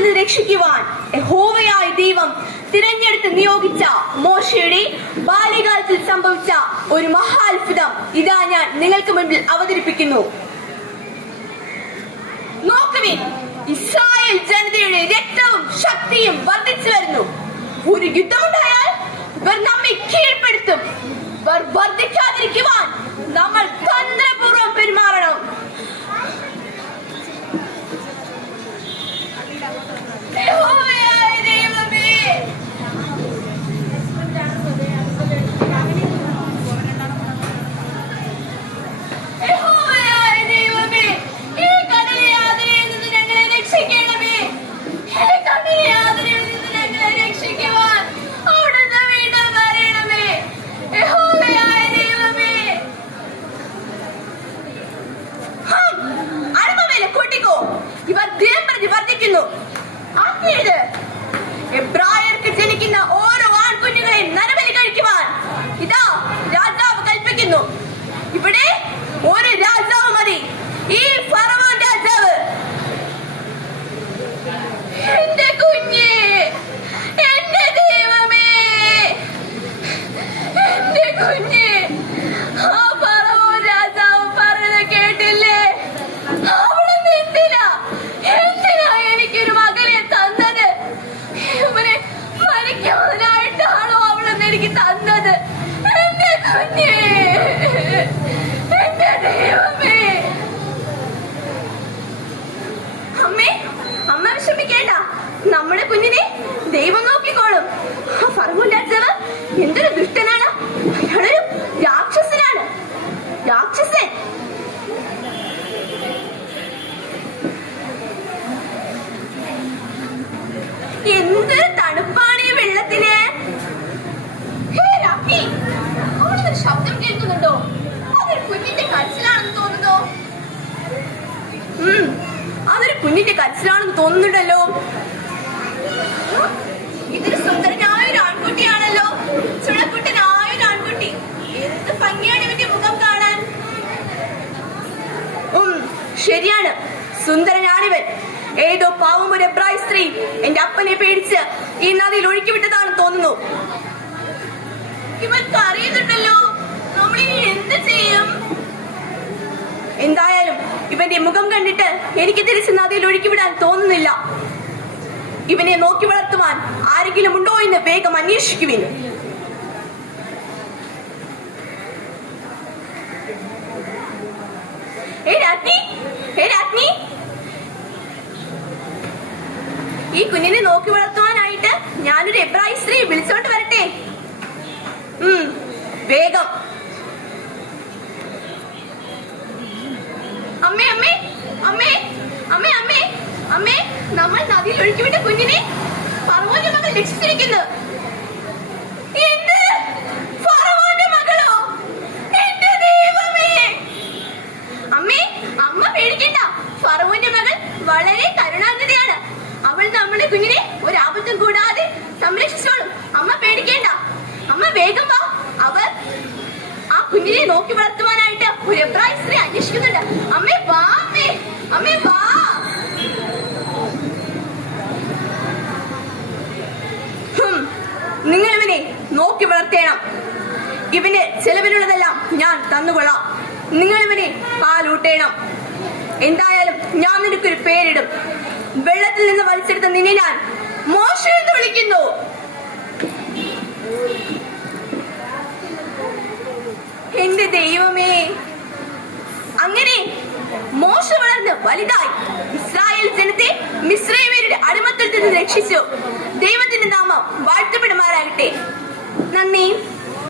അടിമത്തത്തിൽ നിന്ന് രക്ഷിക്കുവാൻ യഹോവയായ ദൈവം തിരഞ്ഞെടുത്ത് നിയോഗിച്ച മോശയുടെ ബാല്യകാലത്തിൽ സംഭവിച്ച ഒരു മഹാത്ഭുതം ഇതാ ഞാൻ നിങ്ങൾക്ക് മുൻപിൽ അവതരിപ്പിക്കുന്നു. നോക്കുവിൻ, ഇസ്രായേൽ ജനതയുടെ രക്തവും ശക്തിയും വർദ്ധിച്ചു വരുന്നു. ഒരു യുദ്ധമുണ്ടായാൽ ഇവർ നമ്മെ കീഴ്പ്പെടുത്തും. ഇവർ വർദ്ധിക്കാതിരിക്കുവാൻ നമ്മൾ തന്ത്രപൂർവ്വം പെരുമാറണം. എബ്രായർക്ക് ജനിക്കുന്ന ഓരോ ആൺകുഞ്ഞുങ്ങളെയും നരബലി കഴിക്കുവാൻ ഇതാ രാജാവ് കൽപ്പിക്കുന്നു. ഇവിടെ ഒരു രാജാവ് മതി, ഈ ഫറവോൻ രാജാവ്. എന്റെ കുഞ്ഞ്, എന്റെ ദൈവമേ, എന്റെ കുഞ്ഞ്, ആ ഫറവോൻ രാജാവ് പറയുന്നത് കേട്ടില്ലേ? അവളെ എന്തിനാ എനിക്കൊരു മകളെ തന്നത്? ഇവനെ മരിക്കാനായിട്ടാണോ അവളെന്ന് എനിക്ക് തന്നത്? എന്റെ കുഞ്ഞേ, എന്റെ ദൈവമേ. അമ്മ വിഷമിക്കേണ്ട, നമ്മുടെ കുഞ്ഞിനെ ദൈവം നോക്കിക്കോളും. ആ ഫറവോൻ രാജാവ് എന്തൊരു ദുഷ്ടനാണ്! അയാളൊരു രാക്ഷസനാണ്, രാക്ഷസൻ. എന്ത് തണുപ്പാണ് ഈ വെള്ളത്തിന്! അവിടെ ശബ്ദം കേൾക്കുന്നുണ്ടോ? അതൊരു കുഞ്ഞിന്റെ കരച്ചിലാണെന്ന് തോന്നുന്നു. അതൊരു കുഞ്ഞിന്റെ കരച്ചിലാണെന്ന് തോന്നുന്നുണ്ടല്ലോ. ഇതൊരു സുന്ദരനായ ഒരു ആൺകുട്ടിയാണല്ലോ, ചുണക്കുട്ടനായ ഒരു ആൺകുട്ടി. എന്ത് ഭംഗിയാണ് ഇവന്റെ മുഖം കാണാൻ! ശരിയാണ്, സുന്ദരനാണിവൻ. ഏതോ പാവം ഒരു എബ്രായ സ്ത്രീ എന്റെ അപ്പനെ പേടിച്ച് ഈ നദിയിൽ ഒഴുക്കിവിട്ടതാണെന്ന് തോന്നുന്നു. ഇവർക്ക് അറിയുന്നുണ്ടല്ലോ, നമ്മളിനി എന്ത് ചെയ്യും? എന്തായാലും ഇവന്റെ മുഖം കണ്ടിട്ട് എനിക്ക് തിരിച്ച് നദിയിൽ ഒഴുക്കിവിടാൻ തോന്നുന്നില്ല. ഇവനെ നോക്കി വളർത്തുവാൻ ആരെങ്കിലും ഉണ്ടോ എന്ന് വേഗം അന്വേഷിക്കുവിൻ. ഈ കുഞ്ഞിനെ നോക്കി വളർത്തുവാനായിട്ട് ഞാനൊരു എബ്രായ സ്ത്രീ വിളിച്ചോണ്ട് വരട്ടെ. വേഗം. അമ്മേ, അമ്മേ, അമ്മേ, അമ്മേ, അമ്മേ, അമ്മേ, നമ്മൾ നദിയിൽ ഒഴുക്കിവിട്ട കുഞ്ഞിനെ ഫറവോന്റെ മകൾ രക്ഷിച്ചിരിക്കുന്നു. ഫറവോന്റെ മകളോ? എന്റെ ദൈവമേ! അമ്മേ, അമ്മ പേടിക്കണ്ട. ഫറവോന്റെ മകൾ വളരെ കരുണാനിധിയാണ്. അവൾ നമ്മുടെ കുഞ്ഞിനെ ഒരാപത്തും കൂടാതെ സംരക്ഷിച്ചോളും. അമ്മ പേടിക്കേണ്ട. അമ്മ വേഗം വാ. അവർ ആ കുഞ്ഞിനെ നോക്കി വളർത്തുവാനായിട്ട് ഒരു എബ്രായ സ്ത്രീ അന്വേഷിക്കുന്നുണ്ട്. അമ്മേ വാ, അമ്മേ, അമ്മേ വാ. നിങ്ങൾ ഇവനെ നോക്കി വളർത്തേണം. ഇവന് ചെലവിലുള്ളതെല്ലാം ഞാൻ തന്നുകൊള്ളാം. നിങ്ങൾ ഇവനെ പാലൂട്ടേണം. എന്തായാലും ഞാൻ നിനക്കൊരു പേരിടും. വെള്ളത്തിൽ നിന്ന് വലിച്ചെടുത്ത നിന്നെ ഞാൻ മോശ എന്ന് വിളിക്കുന്നു. എന്റെ ദൈവമേ! അങ്ങനെ മോശ വളർന്ന് വലുതായി ഇസ്രായേൽ ജനത്തെ മിസ്രയീമ്യരുടെ അടിമത്തത്തിൽ നിന്ന് രക്ഷിച്ചു. ദൈവത്തിന്റെ നാമം വാഴ്ത്തപ്പെടുമാറാകട്ടെ. നന്ദി.